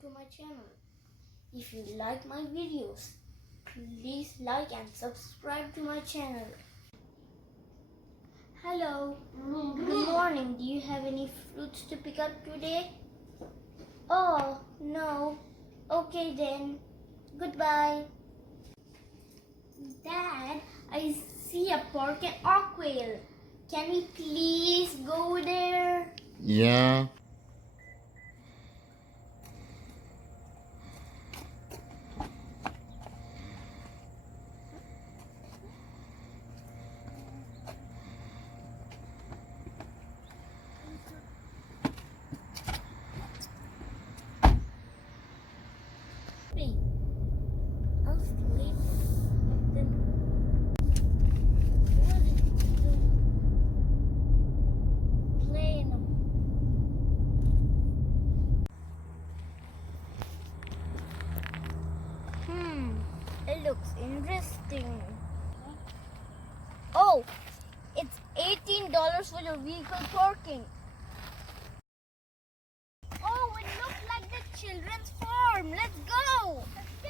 to my channel. If you like my videos, please like and subscribe to my channel. Hello, good morning. Do you have any fruits to pick up today? Oh, no. Okay then. Goodbye. Dad, I see a pork and a quail. Can we please go there? Yeah. I'll sleep. Then play in it looks interesting. Oh, it's $18 for your vehicle parking. Oh, it looks like the children's farm. Let's go. Let's go.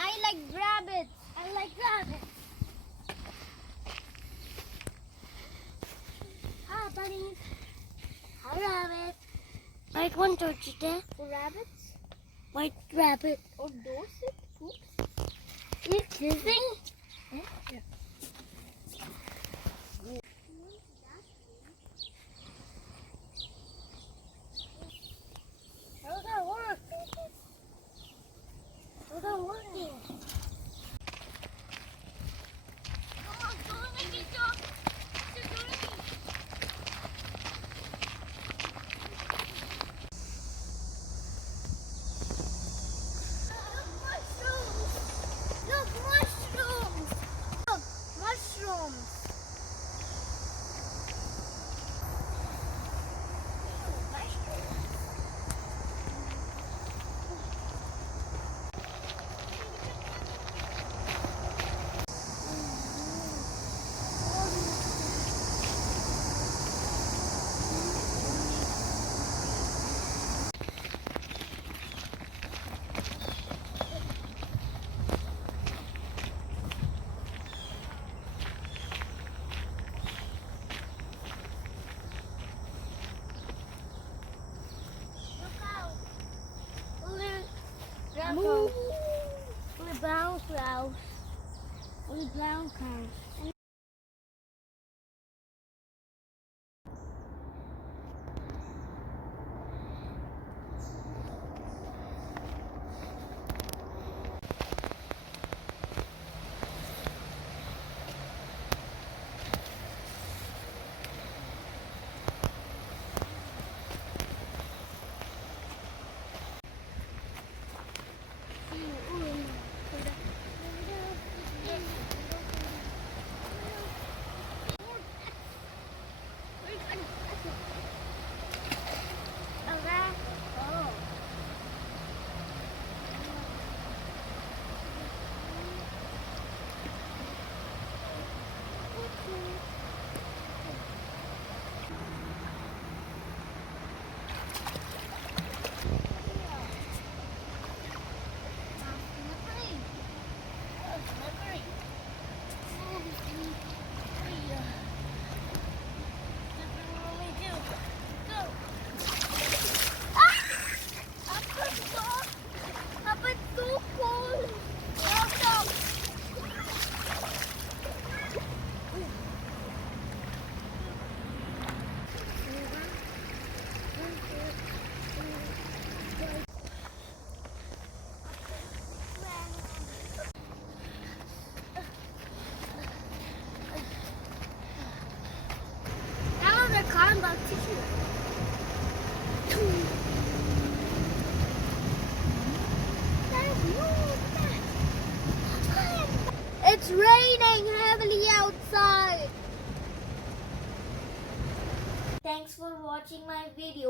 I like rabbits. I like rabbits. Hi, buddy. Hi, rabbit. White one, Georgette. Rabbits? White rabbit. Oh, Dorset? Oops. You kissing? Yeah. How's that work? How's that working? Come on, go in the kitchen. Security. Look, mushrooms! Look, mushrooms! Move. We're brown cows. We're brown cows. It's raining heavily outside. Thanks for watching my video.